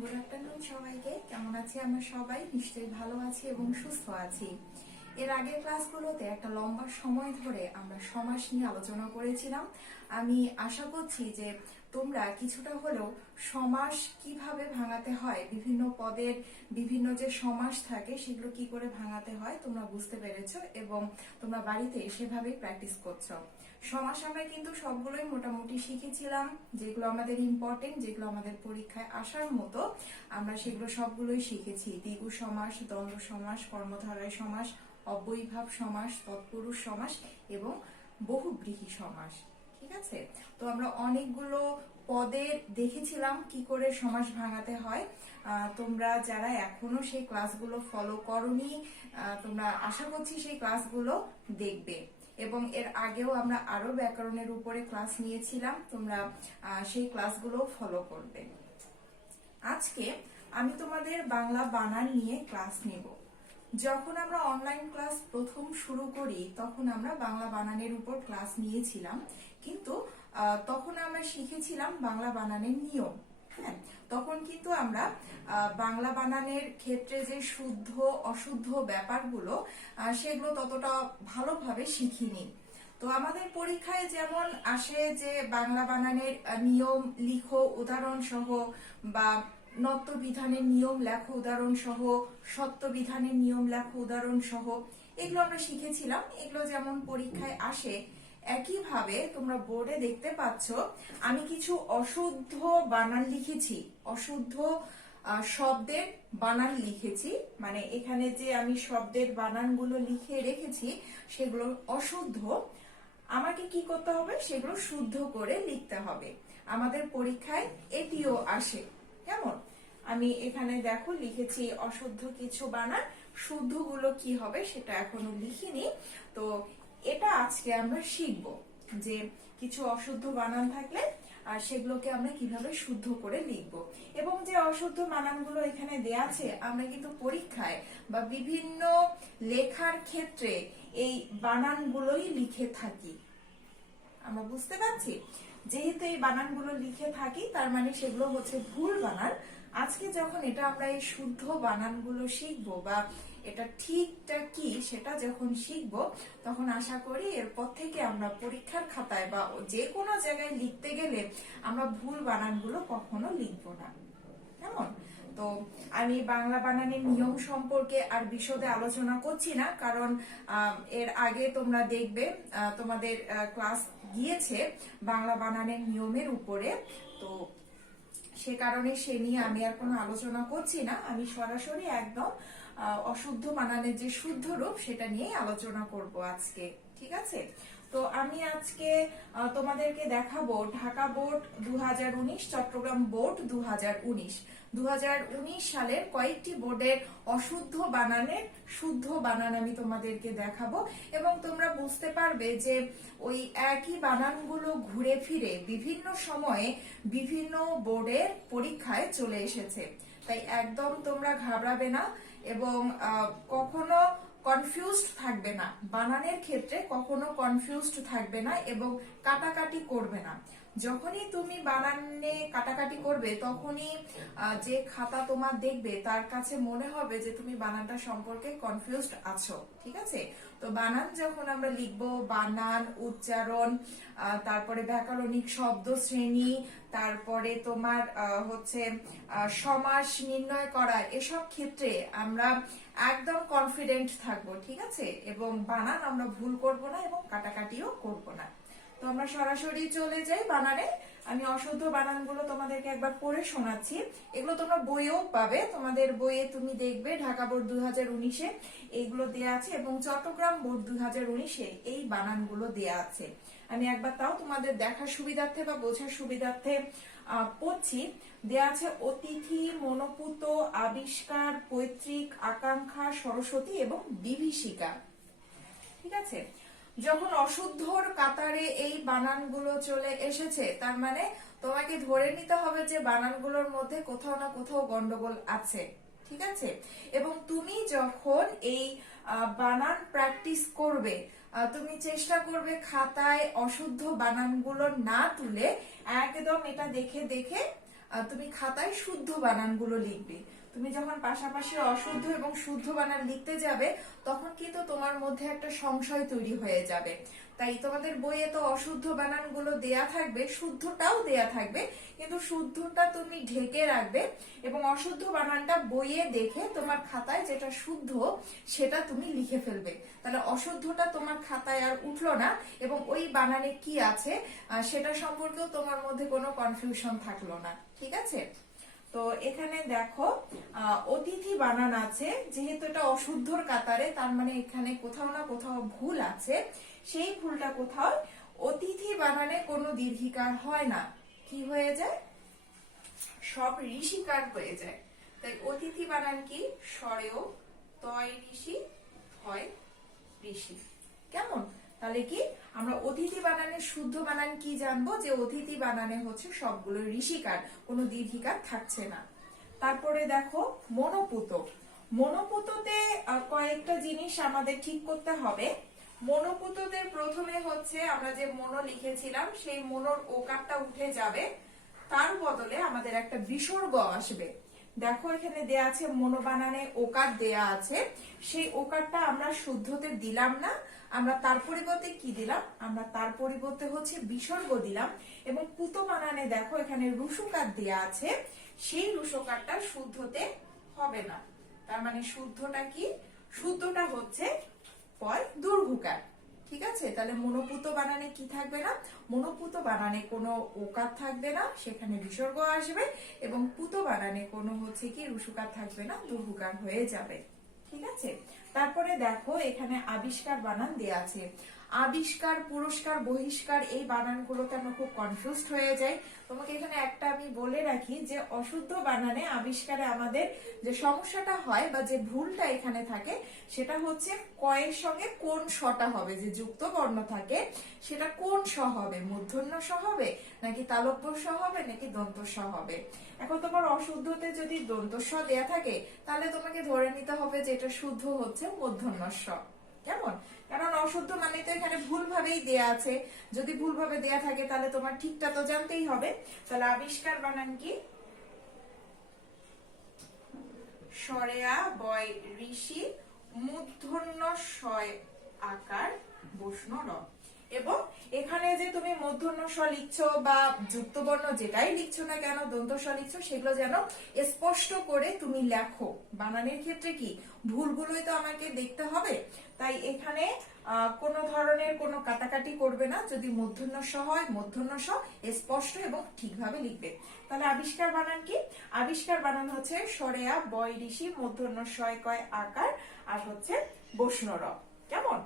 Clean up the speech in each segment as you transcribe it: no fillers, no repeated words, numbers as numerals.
Good afternoon সবাইকে। কেমন আছি? আমরা সবাই নিশ্চয়ই ভালো আছি এবং সুস্থ আছি। এর আগের ক্লাসগুলোতে একটা লম্বা সময় ধরে আমরা সমাস নিয়ে আলোচনা করেছিলাম। আমি আশা করছি যে তোমরা কিছুটা হলেও সমাস কিভাবে ভাঙাতে হয়, বিভিন্ন পদের বিভিন্ন যে সমাস থাকে সেগুলো কি করে ভাঙাতে হয় তোমরা বুঝতে পেরেছো এবং তোমরা বাড়িতে সেভাবেই প্র্যাকটিস করছো। সমাস আমরা কিন্তু সবগুলোই মোটামুটি শিখেছিলাম, যেগুলো আমাদের ইম্পর্টেন্ট, যেগুলো আমাদের পরীক্ষায় আসার মতো আমরা সেগুলো সবগুলোই শিখেছি। দ্বিগু সমাস, দ্বন্দ্ব সমাস, কর্মধারয় সমাস, অব্যয়ীভাব সমাস, তৎপুরুষ সমাস এবং বহুব্রীহি সমাস। ঠিক আছে, তো আমরা অনেকগুলো পদে দেখেছিলাম কি করে সমাস ভাঙাতে হয়। তোমরা যারা এখনো সেই ক্লাসগুলো ফলো করোনি, তোমরা আশা করছি সেই ক্লাসগুলো দেখবে। এবং এর আগেও আমরা আরো ব্যাকরণের উপরে ক্লাস নিয়েছিলাম, তোমরা সেই ক্লাসগুলো ফলো করবে। আজকে আমি তোমাদের বাংলা বানান নিয়ে ক্লাস নেব। যখন আমরা অনলাইন ক্লাস প্রথম শুরু করি তখন আমরা বাংলা বানানের উপর ক্লাস নিয়েছিলাম, কিন্তু তখন আমরা শিখেছিলাম বাংলা বানানের নিয়ম। হ্যাঁ, তখন কিন্তু আমরা বাংলা বানানের ক্ষেত্রে যে শুদ্ধ অশুদ্ধ ব্যাপারগুলো সেগুলো ততটা ভালোভাবে শিখিনি। তো আমাদের পরীক্ষায় যেমন আসে যে বাংলা বানানের নিয়ম লিখো উদাহরণ সহ, বা নত্য বিধানের নিয়ম লেখো উদাহরণ সহ, সত্য বিধানের নিয়ম লেখো উদাহরণ সহ, এগুলো আমরা শিখেছিলাম। এগুলো যেমন পরীক্ষায় আসে, একইভাবে তোমরা বোর্ডে দেখতে পাচ্ছ আমি কিছু অশুদ্ধ বানান লিখেছি, অশুদ্ধ শব্দের বানান লিখেছি। মানে এখানে যে আমি শব্দের বানানগুলো লিখে রেখেছি সেগুলো অশুদ্ধ, আমাকে কি করতে হবে সেগুলো শুদ্ধ করে লিখতে হবে। আমাদের পরীক্ষায় এটিও আসে। কেমন, আমি এখানে দেখো লিখেছি অশুদ্ধ কিছু বানান, শুদ্ধগুলো কি হবে সেটা এখনো লিখিনি। তো এটা আজকে আমরা শিখবো যে কিছু অশুদ্ধ বানান থাকলে আর সেগুলোকে আমরা কিভাবে শুদ্ধ করে লিখব। এবং যে অশুদ্ধ বানানগুলো এখানে দেয়া আছে আমরা কিন্তু পরীক্ষায় বা বিভিন্ন লেখার ক্ষেত্রে এই বানানগুলোই লিখে থাকি। আমরা বুঝতে পারছি, যেহেতু এই বানানগুলো লিখে থাকি তার মানে সেগুলো হচ্ছে ভুল বানান। আজকে যখন এটা আমরা এই শুদ্ধ বানানগুলো শিখবো বা এটা ঠিকটা কি সেটা যখন শিখবো, তখন আশা করি এরপর থেকে আমরা পরীক্ষার খাতায় বা যে কোনো জায়গায় লিখতে গেলে আমরা ভুল বানানগুলো কখনো লিখবো না। কেমন, তো আমি বাংলা বানানের নিয়ম সম্পর্কে আর বিশদে আলোচনা করছি না, কারণ এর আগে তোমরা দেখবে তোমাদের ক্লাস গিয়েছে বাংলা বানানের নিয়মের উপরে। তো সে কারণে সে নিয়ে আমি আর কোনো আলোচনা করছি না, আমি সরাসরি একদম অশুদ্ধ বানানের যে শুদ্ধ রূপ সেটা নিয়ে আলোচনা করব আজকে। ঠিক আছে, তো আমি আজকে তোমাদেরকে দেখাবো ঢাকা বোর্ড 2019, চট্টগ্রাম বোর্ড 2019 সালের কয়েকটি বোর্ডের অশুদ্ধ বানানের শুদ্ধ বানান আমি তোমাদেরকে দেখাবো। এবং তোমরা বুঝতে পারবে যে ওই একই বানানগুলো ঘুরে ফিরে বিভিন্ন সময়ে বিভিন্ন বোর্ডের পরীক্ষায় চলে এসেছে। তাই একদম তোমরা ঘাবড়াবে না এবং কখনো কনফিউজড থাকবে না, বানানের ক্ষেত্রে কখনো কনফিউজড থাকবে না এবং কাটাকাটি করবে না। যখনই তুমি বানানে কাটাকাটি করবে তখনই যে খাতা তোমার দেখবে তার কাছে মনে হবে যে তুমি বানানটা সম্পর্কে কনফিউজড আছো। ঠিক আছে, তো বানান যখন আমরা লিখবো, বানান, উচ্চারণ, তারপরে ব্যাকরণিক শব্দ শ্রেণী, তারপরে তোমার হচ্ছে সমাস নির্ণয় করা, এসব ক্ষেত্রে আমরা একদম কনফিডেন্ট থাকবো। ঠিক আছে, এবং বানান আমরা ভুল করব না এবং কাটাকাটিও করব না। তো আমরা সরাসরি চলে যাই বানানে। আমি অশুদ্ধ বানানগুলো তোমাদেরকে একবার পড়ে শোনাচ্ছি। এগুলো তোমরা বইয়েও পাবে, তোমাদের বইয়ে তুমি দেখবে ঢাকা বোর্ড 2019-এ এইগুলো দেয়া আছে এবং চট্টগ্রাম বোর্ড 2019-এ এই বানানগুলো দেয়া আছে। আমি একবার তাও তোমাদের দেখার সুবিধার্থে বা বোঝার সুবিধার্থে পড়ছি। দেয়া আছে অতিথি, মনোপুত, আবিষ্কার, পৈতৃক, আকাঙ্ক্ষা, সরস্বতী এবং বিভীষিকা। ঠিক আছে, যখন অশুদ্ধর কাতারে এই বানানগুলো চলে এসেছে তার মানে তোমাকে ধরে নিতে হবে যে বানানগুলোর মধ্যে কোথাও না কোথাও গন্ডগোল আছে। ঠিক আছে, এবং তুমি যখন এই বানান প্র্যাকটিস করবে তুমি চেষ্টা করবে খাতায় অশুদ্ধ বানানগুলো না তুলে একদম এটা দেখে দেখে তুমি খাতায় শুদ্ধ বানানগুলো লিখবে। তুমি যখন পাশাপাশি অশুদ্ধ এবং শুদ্ধ বানান লিখতে যাবে তখন কিন্তু তোমার মধ্যে একটা সংশয় তৈরি হয়ে যাবে। তাই তোমাদের বইয়ে তো অশুদ্ধ বানানগুলো দেয়া থাকবে, শুদ্ধটাও দেয়া থাকবে, কিন্তু শুদ্ধটা তুমি ঢেকে রাখবে এবং অশুদ্ধ বানানটা বইয়ে দেখে তোমার খাতায় যেটা শুদ্ধ সেটা তুমি লিখে ফেলবে। তাহলে অশুদ্ধটা তোমার খাতায় আর উঠলো না এবং ওই বানানে কি আছে সেটা সম্পর্কেও তোমার মধ্যে কোনো কনফিউশন থাকলো না। ঠিক আছে? তো এখানে দেখো অতিথি বানান আছে, যেহেতু এটা অশুদ্ধর কাতারে, তার মানে এখানে কোথাও না কোথাও ভুল আছে। সেই ভুলটা কোথাও, অতিথি বানানে কোনো দীর্ঘিকার হয় না, কি হয়ে যায়, সব ঋষিকার হয়ে যায়। তাই অতিথি বানান কি, স্বরেও তয় ঋষি হয় ঋষি। কেমন? তাহলে কি আমরা অতিথি বানানের শুদ্ধ বানান কি জানবো, যে অতিথি বানানে হচ্ছে সবগুলো ঋষিকার, কোনো দীর্ঘিকার থাকছে না। তারপরে দেখো মনোপুত। মনোপুততে কয়েকটা জিনিস আমাদের ঠিক করতে হবে। মনোপুততে প্রথমে হচ্ছে আমরা যে মনো লিখেছিলাম সেই মনোর ওকারটা উঠে যাবে, তার বদলে আমাদের একটা বিসর্গ আসবে। দেখো এখানে দেয়া আছে মনো বানানে ওকার দেয়া আছে, সেই ওকারটা আমরা শুদ্ধতে দিলাম না, আমরা তার পরিবর্তে কি দিলাম, আমরা তার পরিবর্তে হচ্ছে বিসর্গ দিলাম। এবং পুত বানানে দেখো এখানে রুসুকার দেয়া আছে, সেই রুসুকারটা শুদ্ধতে হবে না। তার মানে শুদ্ধটা কি, শুদ্ধটা হচ্ছে পয় দূর্ঘুকার। ঠিক আছে? তাহলে মনোপুত বানানে কি থাকবে না, মনোপুত বানানে কোনো ওকার থাকবে না, সেখানে বিসর্গ আসবে, এবং পুত বানানে কোনো হচ্ছে কি রুসুকার থাকবে না, দূর্ঘুকার হয়ে যাবে। ঠিক আছে? তারপরে দেখো এখানে আবিষ্কার বানান দেয়া আছে। আবিষ্কার, পুরস্কার, বহিষ্কার, এই বানানগুলোতে আমরা খুব কনফিউজড হয়ে যাই। তোমাকে এখানে একটা আমি বলে রাখি যে অশুদ্ধ বানানে আবিষ্কারে আমাদের যে সমস্যাটা হয় বা যে ভুলটা এখানে থাকে সেটা হচ্ছে কয়ের সঙ্গে কোন শটা হবে, যে যুক্ত বর্ণ থাকে সেটা কোন স হবে, মূর্ধন্য স হবে নাকি তালব্য স হবে নাকি দন্ত স হবে। এখন তোমার অশুদ্ধতে যদি দন্ত স দেয়া থাকে তাহলে তোমাকে ধরে নিতে হবে যে এটা শুদ্ধ হচ্ছে মূর্ধন্য স। কেমন? কারণ অশুদ্ধ মানে তো এখানে ভুল ভাবেই দেয়া আছে, যদি ভুল ভাবে দেয়া থাকে তাহলে তোমার ঠিকটা তো জানতেই হবে। তাহলে আবিষ্কার বানান কি, সরেয়া বয় ঋষি মূর্ধন্য শয় আকার বষ্ণ র। এবং এখানে যে তুমি মূর্ধন্য স লিখছো বা যুক্ত বর্ণ যেটাই লিখছো না কেন, দন্ত স লিখছো, সেগুলো যেন স্পষ্ট করে তুমি লেখো। বানানের ক্ষেত্রে কি ভুলগুলোই তো আমাকে দেখতে হবে, তাই এখানে কোনো ধরনের কোনো কাটাকাটি করবে না। যদি মূর্ধন্য স হয় মূর্ধন্য স স্পষ্ট এবং ঠিকভাবে লিখবে। তাহলে আবিষ্কার বানান কি, আবিষ্কার বানান হচ্ছে সরেয়া বয় ঋষি মূর্ধন্য শয় কয় আকার আর হচ্ছে বষ্ণ র। কেমন?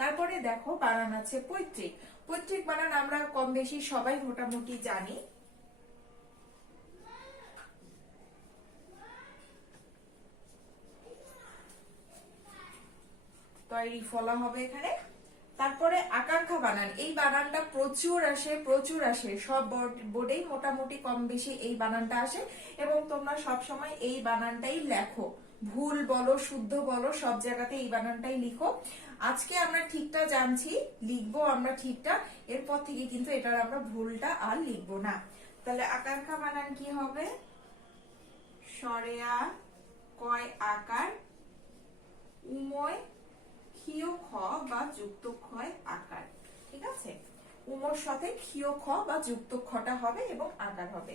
তারপরে দেখো বানান আছে পৈতৃক। পৈতৃক বানান আমরা কম বেশি সবাই মোটামুটি জানি। তৈরি ফলা হবে এখানে। তারপরে আকাঙ্ক্ষা বানান, এই বানানটা প্রচুর আসে, প্রচুর আসে, সব বোর্ডেই মোটামুটি কম বেশি এই বানানটা আসে এবং তোমরা সব সময় এই বানানটাই লেখো। ভুল বলো শুদ্ধ বলো সব জায়গাতে এই বানানটাই লিখো। আজকে আমরা ঠিকটা জানছি, লিখবো আমরা ঠিকটা, এরপর থেকে কিন্তু এটার আমরা ভুলটা আর লিখবো না। তাহলে আকাঙ্ক্ষা বানান কি হবে, সরেয়া কয় আকার উময় ক্ষীয় খ বা যুক্ত ক্ষয় আকার। ঠিক আছে? উমর সাথে ক্ষীয় খ বা যুক্ত খটা হবে এবং আকার হবে।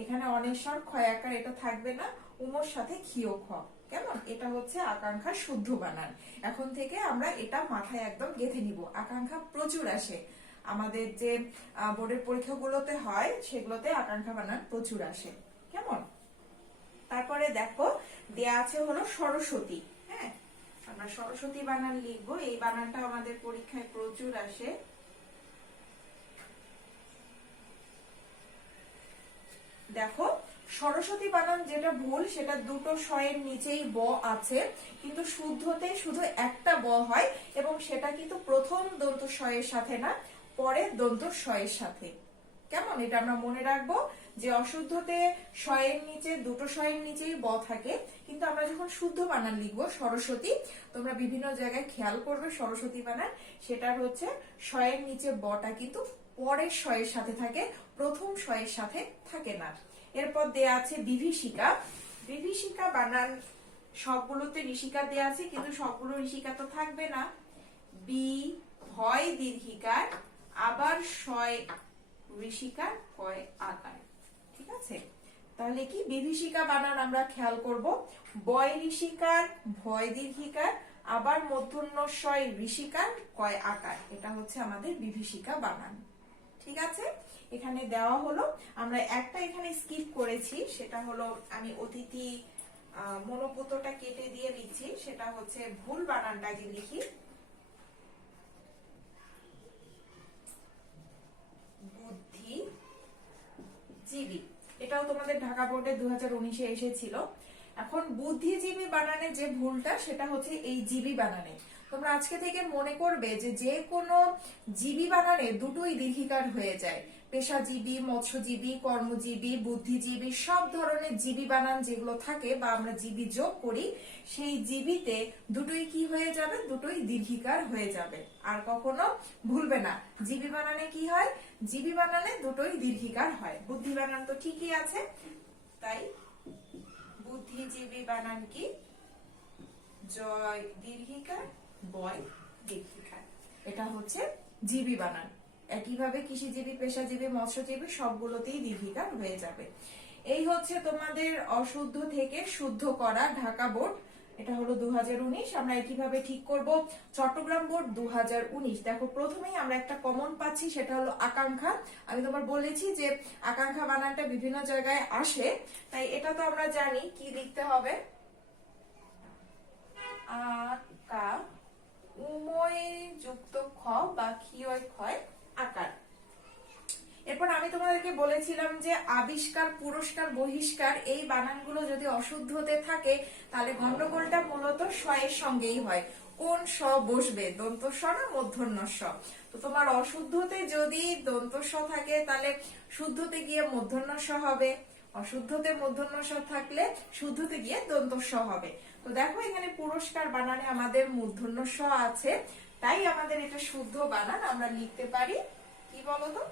এখানে অনেশ্বর ক্ষয় আকার এটা থাকবে না, উমর সাথে ক্ষীয় খ। কেমন? এটা হচ্ছে আকাঙ্ক্ষার শুদ্ধ বানান। এখন থেকে আমরা এটা মাথায় একদম গেঁথে নিব। আকাঙ্ক্ষা প্রচুর আসে, আমাদের যে বোর্ডের পরীক্ষাগুলোতে হয় সেগুলোতে আকাঙ্ক্ষা বানান প্রচুর আসে। কেমন? তারপরে দেখো দেয়া আছে হলো সরস্বতী। হ্যাঁ, আমরা সরস্বতী বানান লিখবো, এই বানানটা আমাদের পরীক্ষায় প্রচুর আসে। দেখো সরস্বতী বানান যেটা ভুল সেটা দুটো শয়ের নিচেই ব আছে, কিন্তু শুদ্ধতে শুধু একটা ব হয় এবং সেটা কিন্তু প্রথম দন্ত শয়ের সাথে না, পরের দন্ত শয়ের সাথে। কেমন? এটা আমরা মনে রাখবো যে অশুদ্ধতে শয়ের নিচে দুটো শয়ের নিচেই ব থাকে, কিন্তু আমরা যখন শুদ্ধ বানান লিখবো সরস্বতী, তোমরা বিভিন্ন জায়গায় খেয়াল করবে সরস্বতী বানান, সেটার হচ্ছে শয়ের নিচে বটা কিন্তু পরের শয়ের সাথে থাকে, প্রথম শয়ের সাথে থাকে না। এরপর দেয়া আছে বিভীষিকা। বিভীষিকা বানান সবগুলোতে ঋষিকার দেয়া আছে, কিন্তু সবগুলো ঋষিকা তো থাকবে না। বি হয় দীর্ঘিকার, আবার শয় ঋষিকার, কয় আকার। ঠিক আছে, তাহলে কি বিভীষিকা বানান আমরা খেয়াল করব। বয় ঋষিকার, ভয় দীর্ঘিকার, আবার মূর্ধন্য শয় ঋষিকার, কয় আকার। এটা হচ্ছে আমাদের বিভীষিকা বানান। ঠিক আছে, এখানে দেওয়া হলো। আমরা একটা এখানে স্কিপ করেছি, সেটা হলো আমি অতিথি মনোপুতটা কেটে দিয়ে লিখছি, সেটা হচ্ছে ভুল বানানটা আগে লিখি। বুদ্ধিজীবী, এটাও তোমাদের ঢাকা বোর্ডে 2019-এ এসেছিল। এখন বুদ্ধিজীবী বানানে যে ভুলটা, সেটা হচ্ছে এই জীবী বানানে। তোমরা আজকে থেকে মনে করবে যে যে কোনো জীবী বানানে দুটোই দীর্ঘিকার হয়ে যায়। পেশাজীবী, মৎস্যজীবী, কর্মজীবী, বুদ্ধিজীবী, সব ধরনের জীবী বানান যেগুলো থাকে বা আমরা জীবী যোগ করি, সেই জীবীতে দুটোই কি হয়ে যাবে, দুটোই দীর্ঘিকার হয়ে যাবে। আর কখনো ভুলবে না, জীবী বানানে কি হয়, জীবী বানানে দুটোই দীর্ঘিকার হয়। বুদ্ধি বানান তো ঠিকই আছে, তাই বুদ্ধিজীবী বানান কি, জয় দীর্ঘিকার, বয় দীর্ঘিকার। এটা হচ্ছে জীবী বানান। একইভাবে কৃষিজীবী, পেশাজীবী, মৎস্যজীবী সবগুলোতেই দীর্ঘিকার হয়ে যাবে। এই হচ্ছে তোমাদের অশুদ্ধ থেকে শুদ্ধ করা ঢাকা বোর্ড, এটা হলো 2019। আমরা একইভাবে ঠিক করব চট্টগ্রাম বোর্ড 2019। দেখো প্রথমেই আমরা একটা কমন পাচ্ছি, সেটা হলো আকাঙ্ক্ষা। আমি তোমার বলেছি যে আকাঙ্ক্ষা বানানটা বিভিন্ন জায়গায় আসে, তাই এটা তো আমরা জানি কি লিখতে হবে, আকা উময় যুক্ত খ বা ক্ষিয়য় ক্ষয় আকার। এরপর আমি তোমাদেরকে বলেছিলাম যে আবিষ্কার, পুরস্কার, বহিষ্কার এই বানানগুলো যদি অশুদ্ধতে থাকে, তাহলে গন্ডগোলটা মূলত শয়ের সঙ্গেই হয়। কোন স বসবে, দন্ত স না মূর্ধন্য স? তো তোমার অশুদ্ধতে যদি দন্ত স থাকে, তাহলে শুদ্ধতে গিয়ে মূর্ধন্য স হবে। অশুদ্ধতে মূর্ধন্য স থাকলে শুদ্ধতে গিয়ে দন্ত স হবে। তো দেখো এখানে পুরস্কার বানানে আমাদের মূর্ধন্য স আছে, তাই আমাদের এটা শুদ্ধ বানান। আমরা লিখতে পারি কি বলতো,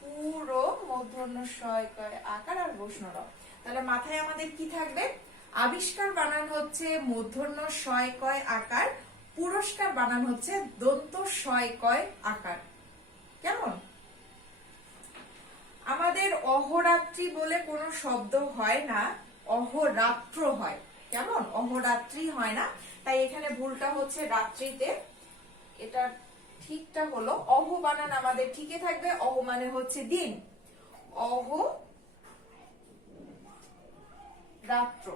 পুরো মূর্ধন্য শয় কয় আকার আর বসন র। তাহলে মাথায় আমাদের কি থাকবে, আবিষ্কার বানান হচ্ছে মূর্ধন্য শয় কয় আকার, পুরস্কার বানান হচ্ছে দন্ত শয় কয় আকার। কেমন? আমাদের অহরাত্রি বলে কোনো শব্দ হয় না, অহরাত্র হয়। কেমন? অহরাত্রি হয় না, তাই এখানে ভুলটা হচ্ছে রাত্রিতে। এটা ঠিকটা হলো অহ বানান আমাদের ঠিকই থাকবে। অহ মানে হচ্ছে দিন, অহ রাত্র।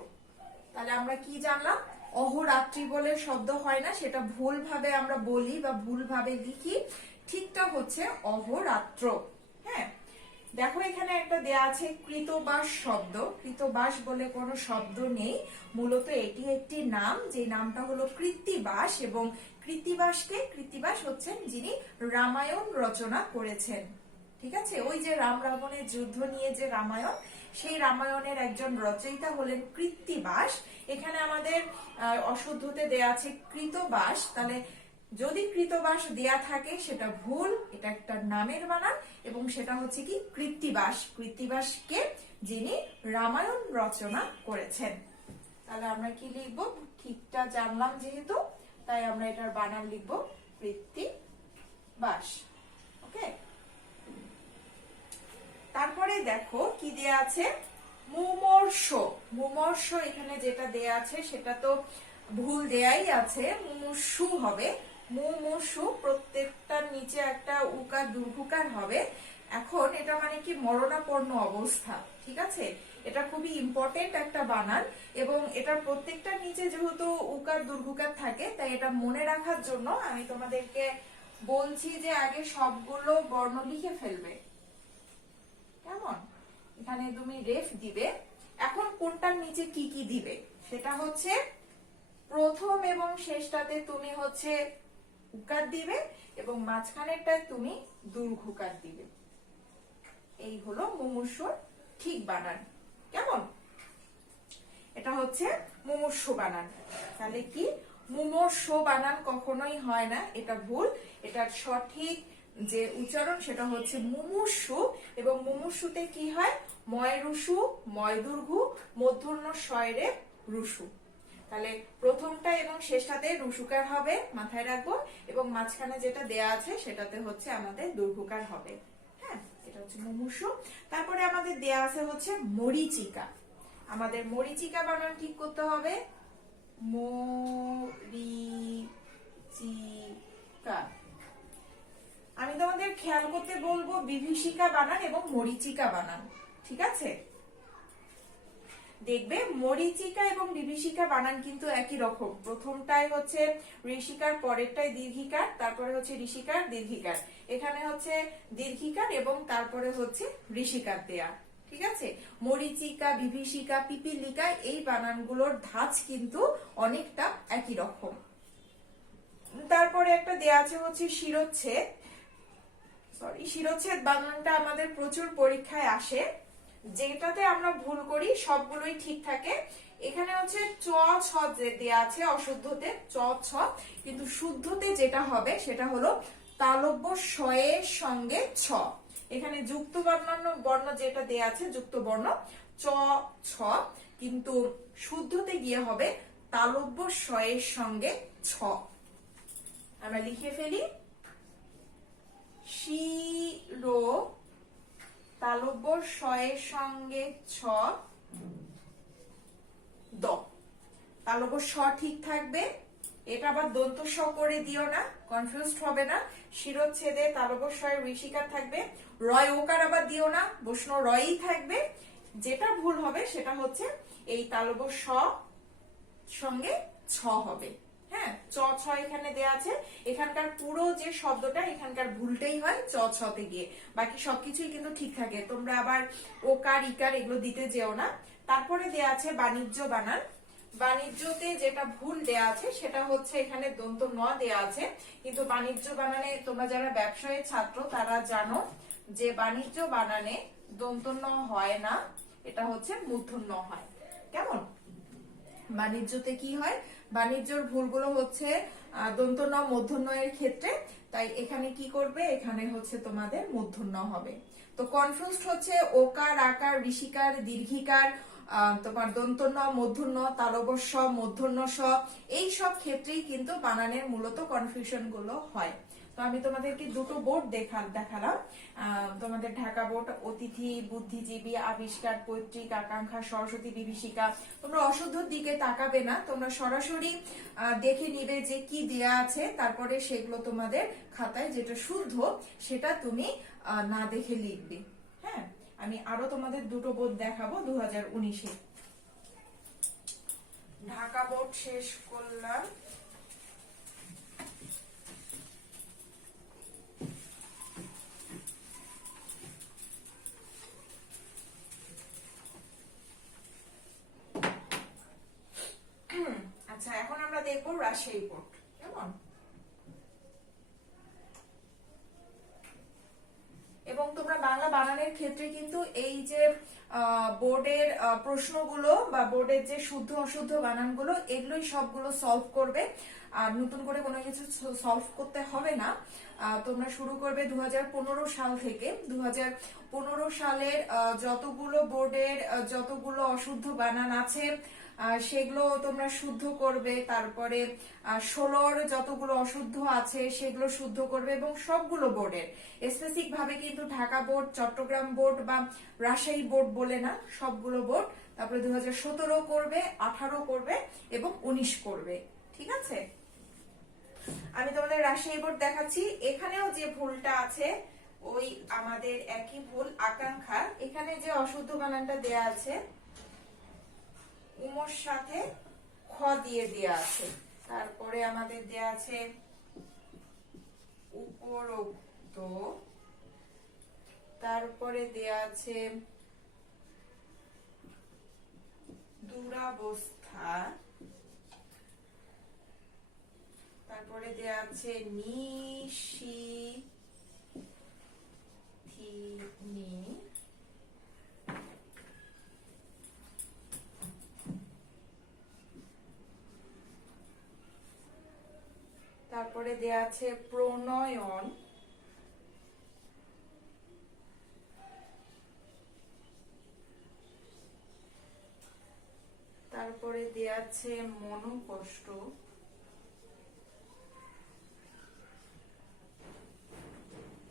তাহলে আমরা কি জানলাম, অহরাত্রি বলে শব্দ হয় না, সেটা ভুল ভাবে আমরা বলি বা ভুল ভাবে লিখি। ঠিকটা হচ্ছে অহরাত্র। হ্যাঁ, দেখো এখানে একটা দেয়া আছে কৃতবাস শব্দ। কৃতবাস বলে কোনো শব্দ নেই, মূলত এটি একটি নাম, যে নামটা হলো কৃত্তিবাস। এবং কৃত্তিবাস হচ্ছেন যিনি রামায়ণ রচনা করেছেন। ঠিক আছে, ওই যে রাম রাবণের যুদ্ধ নিয়ে যে রামায়ণ, সেই রামায়ণের একজন রচয়িতা হলেন কৃত্তিবাস। এখানে আমাদের অশুদ্ধতে দেয়া আছে কৃতবাস, তাহলে যদি কৃতবাস দেয়া থাকে সেটা ভুল, এটা একটা নামের বানান, এবং সেটা হচ্ছে কি কৃত্তিবাস। কৃত্তিবাসকে যিনি রামায়ণ রচনা করেছেন। তাহলে আমরা কি লিখবো, ঠিকটা জানলাম যেহেতু, তাই আমরা এটার বানান লিখবো কৃত্তিবাস। ওকে, তারপরে দেখো কি দেয়া আছে, মুমর্ষ। মুমর্ষ এখানে যেটা দেয়া আছে সেটা তো ভুল দেয়াই আছে, মুমুর্ষু হবে। মুমুর্ষু, প্রত্যেকটার নিচে একটা উকার দুর্ঘুকার হবে। এখন এটা মানে কি মরণাপন্ন অবস্থা। ঠিক আছে, এটা খুবই ইম্পর্টেন্ট একটা বানান, এবং এটার প্রত্যেকটার নিচে যেহেতু উকার দুর্ঘুকার থাকে, তাই এটা মনে রাখার জন্য আমি তোমাদেরকে বলছি যে আগে সবগুলো বর্ণ লিখে ফেলবে। কেমন? এখানে তুমি রেফ দিবে। এখন কোনটার নিচে কি কি দিবে, সেটা হচ্ছে প্রথম এবং শেষটাতে তুমি হচ্ছে উকার দিবে, এবং মাঝখানেরটায় তুমি দুর্ঘুকার দিবে। এই হলো মুমূর্ষুর ঠিক বানান। কেমন? এটা হচ্ছে মুমূর্ষ বানান। তাহলে কি মুমূর্ষ বানান কখনোই হয় না, এটা ভুল। এটার সঠিক যে উচ্চারণ সেটা হচ্ছে মুমূর্ষু, এবং মুমূর্ষুতে কি হয়, ময় রুসু, ময় দীর্ঘু, মূর্ধন্য শয়রে রুসু। তাহলে প্রথমটা এবং শেষটাতে রুসুকার হবে, মাথায় রাখবো, এবং মাঝখানে যেটা দেয়া আছে সেটাতে হচ্ছে আমাদের দীর্ঘকার হবে। হ্যাঁ, এটা হচ্ছে মুমূর্ষু। তারপরে আমাদের দেয়া আছে হচ্ছে মরীচিকা। আমাদের মরীচিকা বানান ঠিক করতে হবে, মরীচিকা। আমি তোমাদের খেয়াল করতে বলবো বিভীষিকা বানান এবং মরীচিকা বানান, ঠিক আছে? দেখবে মরীচিকা এবং বিভীষিকা বানান কিন্তু একই রকম। প্রথমটাই হচ্ছে ঋষিকার, পরেরটাই দীর্ঘিকার, তারপরে হচ্ছে ঋষিকার দীর্ঘিকার, এখানে হচ্ছে দীর্ঘিকার এবং তারপরে হচ্ছে ঋষিকার দেয়া, ঠিক আছে? মরীচিকা, বিভীষিকা, পিপীলিকা এই বানানগুলোর ধাঁচ কিন্তু অনেকটা একই রকম। তারপরে একটা দেয়া আছে হচ্ছে শিরোচ্ছেদ। শিরোচ্ছেদ বানানটা আমাদের প্রচুর পরীক্ষায় আসে, যেটাতে আমরা ভুল করি সবগুলোই ঠিক থাকে। এখানে হচ্ছে চ ছ দেয়া আছে অশুদ্ধতে, চ ছ, কিন্তু শুদ্ধতে যেটা হবে সেটা হলো তালব্য শয়ের সঙ্গে ছ। এখানে যুক্ত বর্ণ যেটা দেয়া আছে, যুক্ত বর্ণ চ ছ, কিন্তু শুদ্ধতে গিয়ে হবে তালব্য শয়ের সঙ্গে ছ। আমরা লিখে ফেলি, শিরো তালব্য শয়ের সঙ্গে ছ, দ। তালব্য স ঠিক থাকবে, এটা আবার দন্ত স করে দিও না, কনফিউজড হবে না। শিরোচ্ছেদে তালব্য শয়ের ঋষিকার থাকবে, রয় ওকার আবার দিও না, বৈষ্ণ রয়ই থাকবে। যেটা ভুল হবে সেটা হচ্ছে এই তালব্য স সঙ্গে ছ হবে। হ্যাঁ, চ ছ এখানে দেয়া আছে, এখানকার পুরো যে শব্দটা এখানকার ভুলটাই হয় চ ছতে গিয়ে, বাকি সবকিছুই কিন্তু ঠিক থাকে। তোমরা আবার ওকার ইকার এগুলো দিতে যেও না। তারপরে দেয়া আছে বাণিজ্য বানান। বাণিজ্যতে যেটা ভুল দেয়া আছে সেটা হচ্ছে এখানে দন্ত ন দেয়া আছে, কিন্তু বাণিজ্য বানানে তোমরা যারা ব্যবসায়ের ছাত্র তারা জানো যে বাণিজ্য বানানে দন্ত ন হয় না, এটা হচ্ছে মূর্ধন্য হয়। কেমন? বাণিজ্যতে কি হয়, বাণিজ্যর ভুলগুলো হচ্ছে দন্ত ন মূর্ধন্য এর ক্ষেত্রে, তাই এখানে কি করবে, এখানে হচ্ছে তোমাদের মূর্ধন্য হবে। তো কনফিউজড হচ্ছে ওকার, আকার, ঋষিকার, দীর্ঘিকার, তোমার দন্ত ন মূর্ধন্য, তালব্য স, মূর্ধন্য স, এই সব ক্ষেত্রেই কিন্তু বানানের মূলত কনফিউশন গুলো হয়। তো আমি তোমাদেরকে দুটো বোর্ড দেখালাম, তোমাদের ঢাকা বোর্ড অতিথি, বুদ্ধিজীবী, আবিষ্কার, পৈতৃক, আকাঙ্ক্ষা, সরস্বতী, বিভীষিকা। তোমরা অশুদ্ধর দিকে তাকাবে না, তোমরা সরাসরি দেখে নিবে যে কি দেয়া আছে, তারপরে সেগুলো তোমাদের খাতায় যেটা শুদ্ধ সেটা তুমি না দেখে লিখবে। হ্যাঁ, আমি আরো তোমাদের দুটো বোর্ড দেখাবো 2019-এ। ঢাকা বোর্ড শেষ করলাম। আচ্ছা, এখন আমরা দেখবো রাজশাহী বোর্ড। কেমন? এবং তোমরা বাংলা বানানের ক্ষেত্রে কিন্তু এই যে বোর্ডের প্রশ্নগুলো বা বোর্ডের যে শুদ্ধ অশুদ্ধ বানানগুলো এগুলোই সবগুলো সলভ করবে, আর নতুন করে কোনো কিছু সলভ করতে হবে না। তোমরা শুরু করবে 2015 সাল থেকে। 2015 সালের যতগুলো বোর্ডের যতগুলো অশুদ্ধ বানান আছে সেগুলো তোমরা শুদ্ধ করবে, তারপরে 16-র যতগুলো অশুদ্ধ আছে সেগুলো শুদ্ধ করবে, এবং সবগুলো বোর্ডের স্পেসিফিক ভাবে কিন্তু ঢাকা বোর্ড, চট্টগ্রাম বোর্ড বা রাজশাহী বোর্ড বলে না, সবগুলো বোর্ড। তারপরে 2017 করবে, 18 করবে এবং 19 করবে, ঠিক আছে? আমি তোমাদের রাজশাহী বোর্ড দেখাচ্ছি। এখানেও যে ভুলটা আছে ওই আমাদের একই ভুল, আকাঙ্ক্ষা। এখানে যে অশুদ্ধ বানানটা দেয়া আছে উমর সাথে খ দিয়ে দেয়া আছে, তারপরে আমাদের দেয়া আছে উপরোক্ত, তারপরে দেয়া আছে দুরাবস্থা, তারপরে দেয়া আছে নিশিথিনি, তারপরে দেয়া আছে প্রণয়ন, তারপরে দেয়া আছে মনোকষ্ট,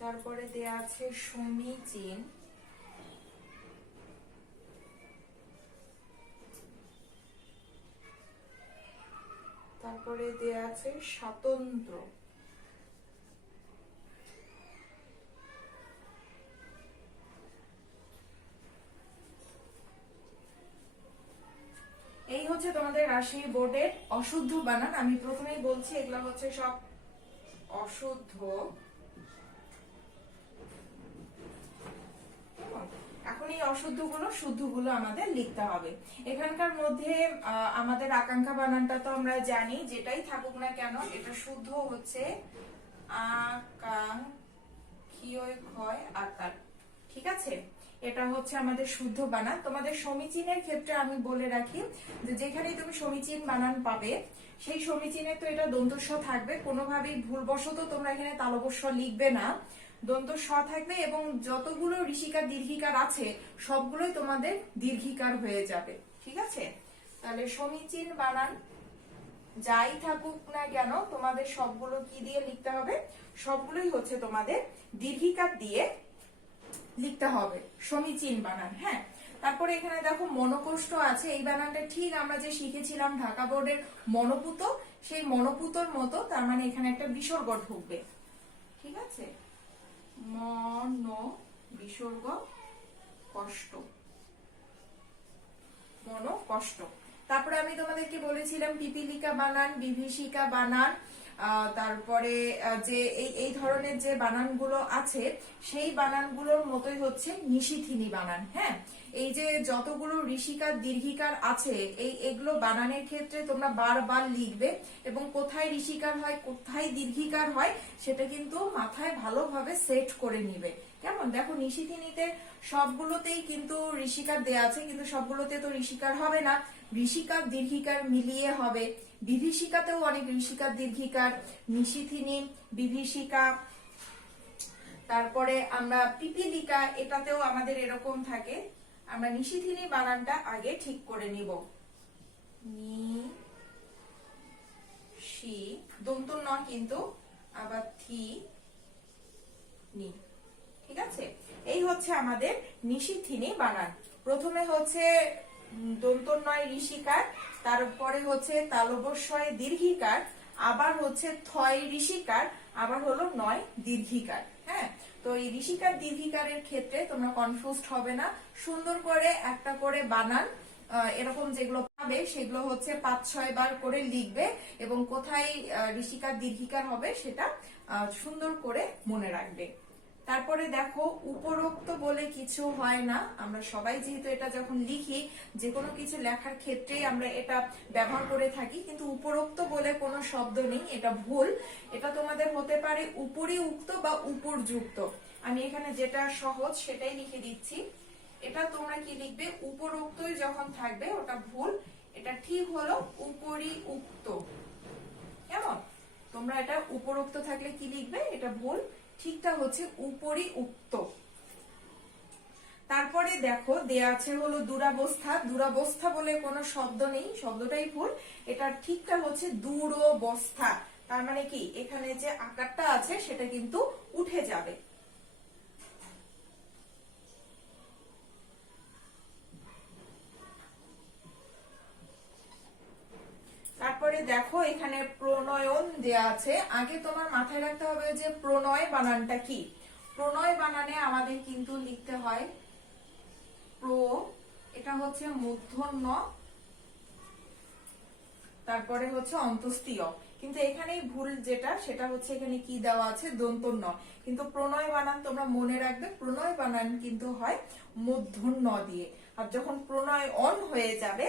তারপরে দেয়া আছে সমীচীন, তারপরে দেয়া আছে স্বাতন্ত্র, এই হচ্ছে তোমাদের রাজশাহী বোর্ডের অশুদ্ধ বানান। আমি প্রথমেই বলছি এগুলো হচ্ছে সব অশুদ্ধ। এখন এই অশুদ্ধগুলো শুদ্ধগুলো আমাদের লিখতে হবে। এখানকার মধ্যে আমাদের আকাঙ্ক্ষা বানানটা তো আমরা জানি, যেটাই থাকুক না কেন এটা শুদ্ধ হচ্ছে আকার, ঠিক আছে? এটা হচ্ছে আমাদের শুদ্ধ বানান। তোমাদের সমীচীনের ক্ষেত্রে আমি বলে রাখি যে যেখানেই তুমি সমীচীন বানান পাবে সেই সমীচীনে তো এটা দন্তস্ব থাকবে, কোনোভাবেই ভুলবশত তোমরা এখানে তালবস্য লিখবে না, দন্ত স থাকবে এবং যতগুলো ঋষিকার দীর্ঘিকার আছে সবগুলোই তোমাদের দীর্ঘিকার হয়ে যাবে, ঠিক আছে? তাহলে সমীচীন বানান যাই থাকুক না কেন তোমাদের সবগুলো কি দিয়ে লিখতে হবে? সবগুলোই হচ্ছে তোমাদের দীর্ঘিকার দিয়ে লিখতে হবে, সমীচীন বানান। হ্যাঁ, তারপরে এখানে দেখো মনোকষ্ট আছে, এই বানানটা ঠিক আমরা যে শিখেছিলাম ঢাকা বোর্ডের মনোপুত, সেই মনোপুতর মতো, তার মানে এখানে একটা বিসর্গ ঢুকবে, ঠিক আছে? মন বিসর্গ কষ্ট, মনো কষ্ট। তারপরে আমি তোমাদেরকে বলেছিলাম পিপিলিকা বানান, বিভীষিকা বানান, তারপরে যে এই ধরনের যে বানানগুলো আছে সেই বানানগুলোর মতোই হচ্ছে নিশিথিনী বানান। হ্যাঁ, এই যে যতগুলো ঋষিকার দীর্ঘিকার আছে এগুলো বানানের ক্ষেত্রে তোমরা বারবার লিখবে এবং কোথায় ঋষিকার হয় কোথায় দীর্ঘিকার হয় সেটা কিন্তু মাথায় ভালোভাবে সেট করে নিবে। কেমন? দেখো নিশিথিনীতে সবগুলোতেই কিন্তু ঋষিকার দেয়া আছে, কিন্তু সবগুলোতে তো ঋষিকার হবে না, ঋষিকার দীর্ঘিকার মিলিয়ে হবে। বিভীষিকাতেও অনেক ঋষিকার দীর্ঘিকার, নিশিথিনী, বিভীষিকা, তারপরে আমরা পিপিলিকা, এটাতেও আমাদের এরকম থাকে। আমরা নিশিথিনী বানানটা আগে ঠিক করে নিব। নি শি দন্ত ন কিন্তু, আবার থি নি, ঠিক আছে? এই হচ্ছে আমাদের নিশিথিনী বানান। প্রথমে হচ্ছে দন্ত নয় ঋষিকার, তারপরে হচ্ছে তালবস্যয় দীর্ঘিকার, আবার হচ্ছে থয় ঋষিকার, আবার হলো নয় দীর্ঘিকার। হ্যাঁ, তো এই ঋষিকার দীর্ঘিকারের ক্ষেত্রে তোমরা কনফিউজড হবে না, সুন্দর করে একটা করে বানান এরকম যেগুলো পাবে সেগুলো হচ্ছে 5-6 বার করে লিখবে এবং কোথায় ঋষিকার দীর্ঘিকার হবে সেটা সুন্দর করে মনে রাখবে। তারপরে দেখো উপরোক্ত বলে কিছু হয় না, আমরা সবাই যেহেতু এটা যখন লিখি যে কোনো কিছু লেখার ক্ষেত্রেই আমরা এটা ব্যবহার করে থাকি, কিন্তু উপরোক্ত বলে কোনো শব্দ নেই, এটা ভুল। এটা তোমাদের হতে পারে উপরি উক্ত বা উপরযুক্ত। আমি এখানে যেটা সহজ সেটাই লিখে দিচ্ছি। এটা তোমরা কি লিখবে? উপরোক্তই যখন থাকবে ওটা ভুল, এটা ঠিক হলো উপরি উক্ত। কেমন? তোমরা এটা উপরোক্ত থাকলে কি লিখবে? এটা ভুল, ঠিকটা হচ্ছে উপরি উক্ত। তারপরে দেখো দেয়া আছে হলো দুরাবস্থা, দুরাবস্থা বলে কোনো শব্দ নেই, শব্দটাই ভুল, এটা ঠিকটা হচ্ছে দূরবস্থা। তার মানে কি এখানে যে আকারটা আছে সেটা কিন্তু উঠে যাবে। তারপরে দেখো এখানে প্রণয়ন দেয়া আছে, আগে তোমার মাথায় রাখতে হবে যে প্রণয় বানানটা কি। প্রণয় বানানে আমাদের কিন্তু লিখতে হয় প্র, এটা হচ্ছে মূর্ধন্য, তারপরে হচ্ছে অন্তস্তীয়, কিন্তু এখানেই ভুল যেটা সেটা হচ্ছে এখানে কি দেওয়া আছে? দন্ত ন। কিন্তু প্রণয় বানান তোমরা মনে রাখবে, প্রণয় বানান কিন্তু হয় মূর্ধন্য দিয়ে, আর যখন প্রণয় অন হয়ে যাবে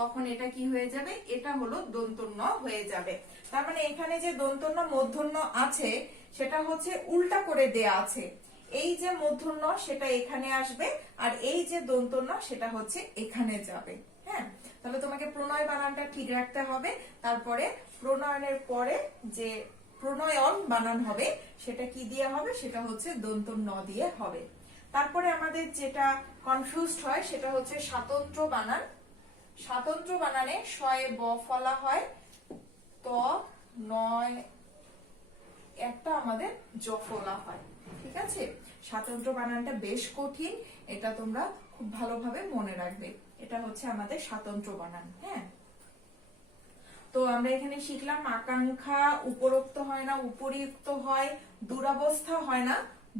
তখন এটা কি হয়ে যাবে? এটা হলো দন্ত ন হয়ে যাবে। তার মানে এখানে যে দন্ত ন মূর্ধন্য আছে সেটা হচ্ছে উল্টা করে দেয়া আছে, এই যে মূর্ধন্য সেটা এখানে আসবে আর এই যে দন্ত ন সেটা হচ্ছে এখানে যাবে। হ্যাঁ, তাহলে তোমাকে প্রণয় বানানটা ঠিক রাখতে হবে। তারপরে প্রণয়নের পরে যে প্রণয়ন বানান হবে সেটা কি দিয়ে হবে? সেটা হচ্ছে দন্ত ন দিয়ে হবে। তারপরে আমাদের যেটা কনফিউজড হয় সেটা হচ্ছে স্বাতন্ত্র বানান। স্বাতন্ত্র বানানে শয়ে ব ফলা হয়, ত নয় একটা আমাদের জ ফলা হয়। ঠিক আছে, স্বাতন্ত্র বানানটা বেশ কঠিন, এটা তোমরা খুব ভালোভাবে মনে রাখবে। এটা হচ্ছে আমাদের স্বাতন্ত্র বানান। হ্যাঁ, তো আমরা এখানে শিখলাম আকাঙ্ক্ষা উপরোক্ত হয় না, উপরিউক্ত হয়, দুরবস্থা হয় না,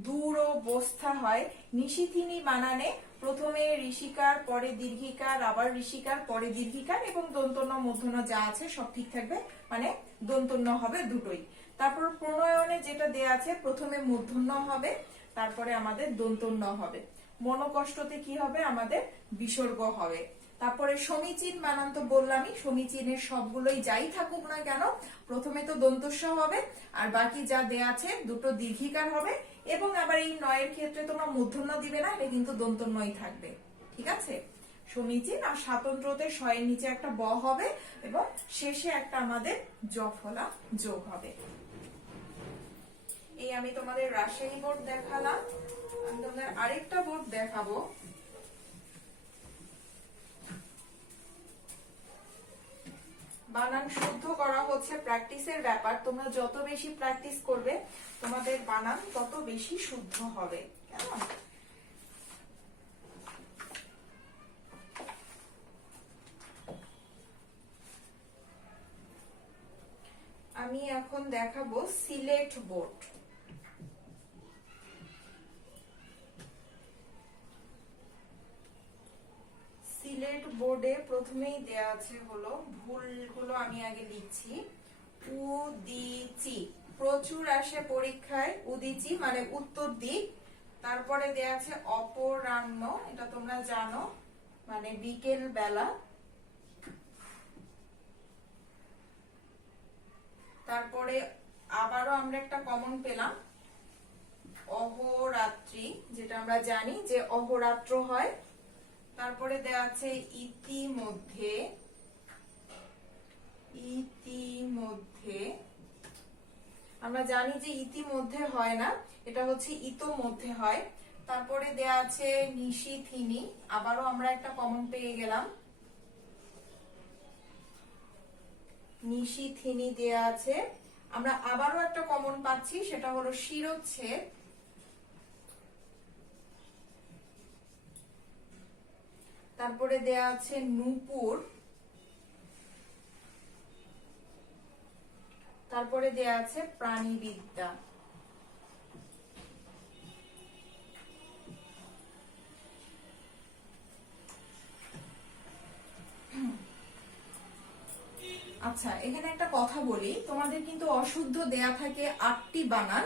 দূরবস্থা হয়। নিশিথিনী বানানে প্রথমে ঋষিকার, পরে দীর্ঘিকার, আবার ঋষিকার, পরে দীর্ঘিকার এবং দন্তন্য মূর্ধন্য যা আছে সব ঠিক থাকবে, মানে দন্তন্য হবে দুটোই। তারপর প্রণয়নে যেটা দেয়া আছে প্রথমে মূর্ধন্য হবে, তারপরে আমাদের দন্তন্য হবে। মনোকষ্টতে কি হবে, আমাদের বিসর্গ হবে। তারপরে সমীচীন বানান তো বললামই, সমীচীনের সবগুলোই যাই থাকুক না কেন প্রথমে তো দন্তস্ব হবে, আর বাকি যা দেয়া আছে দুটো দীর্ঘিকার হবে, এবং আবার এই নয়ের ক্ষেত্রে তোমরা মূর্ধন্য দিবে না, এটা কিন্তু দন্তন্যই থাকবে। ঠিক আছে, সমীচীন। আর স্বাতন্ত্রতে শয়ের নিচে একটা ব হবে এবং শেষে একটা আমাদের জ ফলা যোগ হবে। এই আমি তোমাদের রাজশাহী বোর্ড দেখালাম, আমি তোমাদের আরেকটা বোর্ড দেখাবো। বানান শুদ্ধ করা হচ্ছে প্র্যাকটিসের ব্যাপার, তোমরা যত বেশি প্র্যাকটিস করবে তোমাদের বানান তত বেশি শুদ্ধ হবে। কেমন? আমি এখন দেখাবো সিলেট বোর্ড। সিলেট বোর্ডে প্রথমেই দেয়া আছে হলো, ভুলগুলো আমি আগে লিখছি। উদিচি প্রচুর আসে পরীক্ষায়, উদিচি মানে উত্তর দিক। তারপরে দেয়া আছে অপরাহ্ন, এটা তোমরা জানো মানে বিকেল বেলা। তারপরে আবারও আমরা একটা কমন পেলাম অহরাত্রি, যেটা আমরা জানি যে অহরাত্র হয়। তারপরে দেয়া আছে ইতিমধ্যে, ইতিমধ্যে আমরা জানি যে ইতিমধ্যে হয় না, এটা হচ্ছে ইতোমধ্যে হয়। তারপরে দেয়া আছে নিশিথিনী, আবারও আমরা একটা কমন পেয়ে গেলাম, নিশিথিনী দেয়া আছে। আমরা আবারও একটা কমন পাচ্ছি, সেটা হলো শিরোচ্ছেদ। তারপরে দেয়া আছে নূপুর। তারপরে দেয়া আছে প্রাণীবিদ্যা। আচ্ছা, এখানে একটা কথা বলি, তোমাদের কিন্তু অশুদ্ধ দেয়া থাকে 8টি বানান,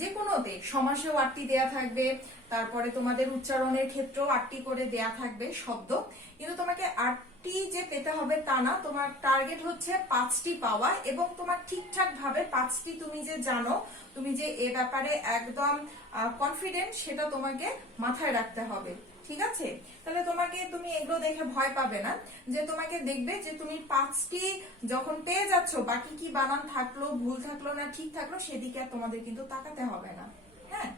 যে কোনোতে সমাসেও 8টি দেয়া থাকবে, তারপরে তোমাদের উচ্চারণের ক্ষেত্রেও 8টি করে দেয়া থাকবে শব্দ, কিন্তু তোমাকে 8টি যে পেতে হবে তা না, তোমার টার্গেট হচ্ছে 5টি পাওয়া, এবং তোমার ঠিকঠাক ভাবে 5টি তুমি যে জানো, তুমি যে এ ব্যাপারে একদম কনফিডেন্ট, সেটা তোমাকে মাথায় রাখতে হবে। ঠিক আছে, তাহলে তোমাকে, তুমি এগুলো দেখে ভয় পাবে না, যে তোমাকে দেখবে যে তুমি 5টি যখন পেয়ে যাচ্ছ, বাকি কি বানান থাকলো, ভুল থাকলো না ঠিক থাকলো সেদিকে আর তোমাদের কিন্তু তাকাতে হবে না। হ্যাঁ,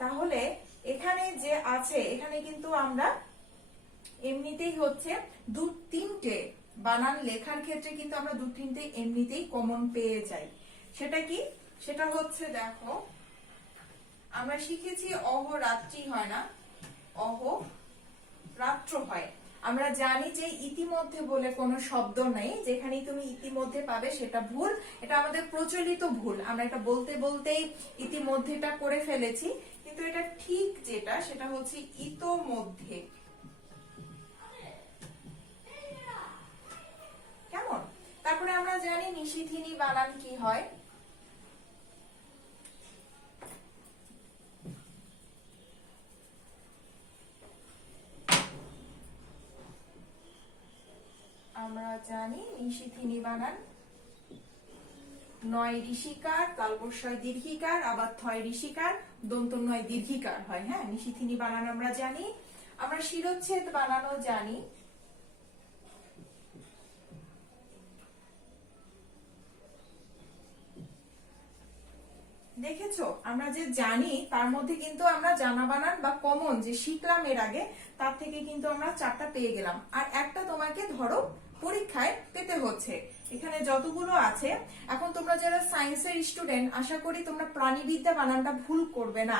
তাহলে এখানে যে আছে, এখানে কিন্তু আমরা এমনিতেই হচ্ছে 2-3টে বানান লেখার ক্ষেত্রে কিন্তু আমরা 2-3টে এমনিতেই কমন পেয়ে যাই। সেটা কি? সেটা হচ্ছে, দেখো আমরা শিখেছি অহরাত্রি হয় না, অহরাত্র হয়। আমরা জানি যে ইতিমধ্যে বলে কোনো শব্দ নেই, যেখানেই তুমি ইতিমধ্যে পাবে সেটা ভুল, এটা আমাদের প্রচলিত ভুল, আমরা এটা বলতে বলতেই ইতিমধ্যেটা করে ফেলেছি, কিন্তু এটা ঠিক যেটা সেটা হচ্ছে ইতোমধ্যে। কেমন? তারপরে আমরা জানি নিশিথিনী বানান কি হয়, আমরা জানি নিশিথিনী বানান 9 ঋষিকার, তালবস্যয় দীর্ঘিকার, আবার 6 ঋষিকার, দন্তন্বয় দীর্ঘিকার হয়। হ্যাঁ, নিশিথিনী বানান আমরা জানি। আমরা শিরোচ্ছেদ বানানও জানি। দেখেছো, আমরা যে জানি তার মধ্যে কিন্তু আমরা জানা বানান বা কমন যে শিখলাম এর আগে, তার থেকে কিন্তু আমরা 4টা পেয়ে গেলাম। আর একটা তোমাকে ধরো পরীক্ষায় পেতে হচ্ছে। এখানে যতগুলো আছে, এখন তোমরা যারা সায়েন্সের স্টুডেন্ট, আশা করি তোমরা প্রাণীবিদ্যা বানানটা ভুল করবে না।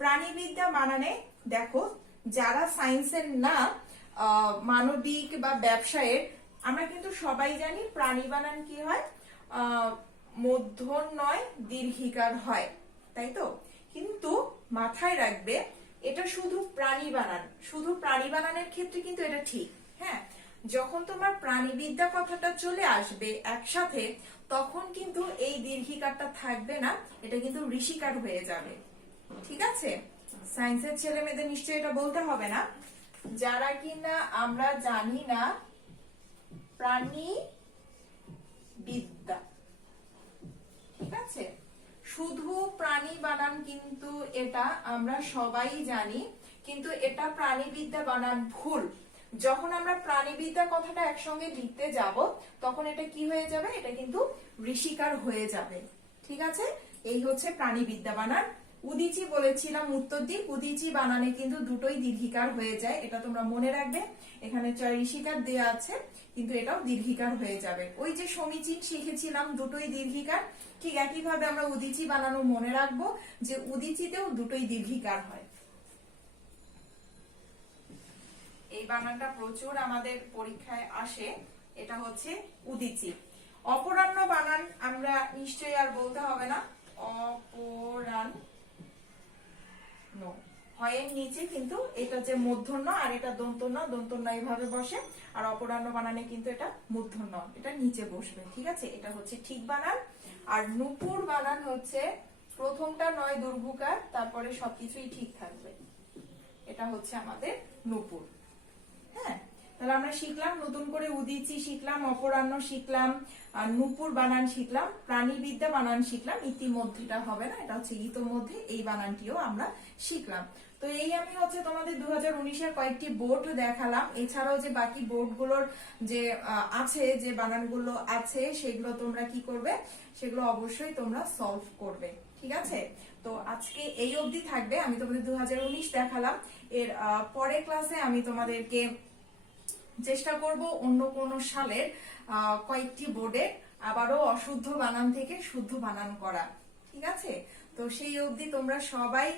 প্রাণীবিদ্যা বানানে দেখো, যারা সায়েন্সের না, মানবিক বা ব্যবসায়ের, আমরা কিন্তু সবাই জানি প্রাণী বানান কি হয়, মূর্ধন্যয় দীর্ঘিকার হয়, তাই তো? কিন্তু মাথায় রাখবে, এটা শুধু প্রাণী বানান, শুধু প্রাণী বানানের ক্ষেত্রে কিন্তু এটা ঠিক। হ্যাঁ, যখন তোমার প্রাণীবিদ্যা কথাটা চলে আসবে একসাথে, তখন কিন্তু এই দীর্ঘিকারটা থাকবে না, এটা কিন্তু ঋষিকার হয়ে যাবে। ঠিক আছে? সায়েন্সের ছেলে মেয়েদের নিশ্চয়ই এটা বলতে হবে না, যারা কিনা আমরা জানি না প্রাণী বিদ্যা। ঠিক আছে, শুধু প্রাণী বানান কিন্তু এটা আমরা সবাই জানি, কিন্তু এটা প্রাণীবিদ্যা বানান ভুল। যখন আমরা প্রাণীবিদ্যা কথাটা একসঙ্গে লিখতে যাব, তখন এটা কি হয়ে যাবে, এটা কিন্তু ঋষিকার হয়ে যাবে। ঠিক আছে, এই হচ্ছে প্রাণীবিদ্যা বানান। উদিচি বলেছিলাম উত্তর দিক, উদিচি বানানে কিন্তু দুটোই দীর্ঘিকার হয়ে যায়, এটা তোমরা মনে রাখবে। এখানে ঋষিকার দেয়া আছে, কিন্তু এটাও দীর্ঘিকার হয়ে যাবে। ওই যে সমীচীন শিখেছিলাম দুটোই দীর্ঘিকার, ঠিক একইভাবে আমরা উদিচি বানানো মনে রাখবো যে উদিচিতেও দুটোই দীর্ঘিকার হয়। এই বানানটা প্রচুর আমাদের পরীক্ষায় আসে, এটা হচ্ছে উদিচি। অপরাহ্ন বানান আমরা নিশ্চয়ই আর বলতে হবে না, অপরাহ্ন হয়ের নিচে কিন্তু এটা যে মূর্ধন্য আর এটা দন্তন্য, দন্তন্য এইভাবে বসে, আর অপরাহ্ন বানানে কিন্তু এটা মূর্ধন্য, এটা নিচে বসবে। ঠিক আছে, এটা হচ্ছে ঠিক বানান। আর নূপুর বানান হচ্ছে প্রথমটা নয় দুর্ভুকার, তারপরে সবকিছুই ঠিক থাকবে, এটা হচ্ছে আমাদের নূপুর। হ্যাঁ, তাহলে আমরা শিখলাম নতুন করে উদিচি শিখলাম, অপরাহ্ন শিখলাম, আর নূপুর বানান শিখলাম, প্রাণীবিদ্যা বানান শিখলাম। ইতিমধ্যেটা হবে না, এটা হচ্ছে ইতোমধ্যে, এই বানানটিও আমরা শিখলাম। তো এই আমি হচ্ছে তোমাদের 2019-এর কয়েকটি বোর্ড দেখালাম। এছাড়াও যে বাকি বোর্ডগুলোর যে আছে, যে বানানগুলো আছে, সেগুলো তোমরা কি করবে, সেগুলো অবশ্যই তোমরা সলভ করবে। ঠিক আছে, তো আজকে এই অবধি থাকবে। আমি তোমাদের 2019 দেখালাম, এর পরের ক্লাসে আমি তোমাদেরকে চেষ্টা করব অন্য কোন সালের কয়েকটি বোর্ডে আবারও অশুদ্ধ বানান থেকে শুদ্ধ বানান করা। ঠিক আছে, তো সেই অবধি তোমরা সবাই,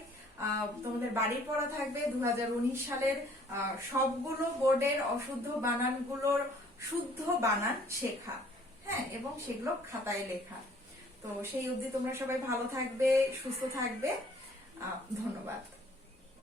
তোমাদের বাড়ির পড়া থাকবে 2019 সালের সবগুলো বোর্ডের অশুদ্ধ বানানগুলোর শুদ্ধ বানান শেখা। হ্যাঁ, এবং সেগুলো খাতায় লেখা। তো সেই অবধি তোমরা সবাই ভালো থাকবে, সুস্থ থাকবে। ধন্যবাদ।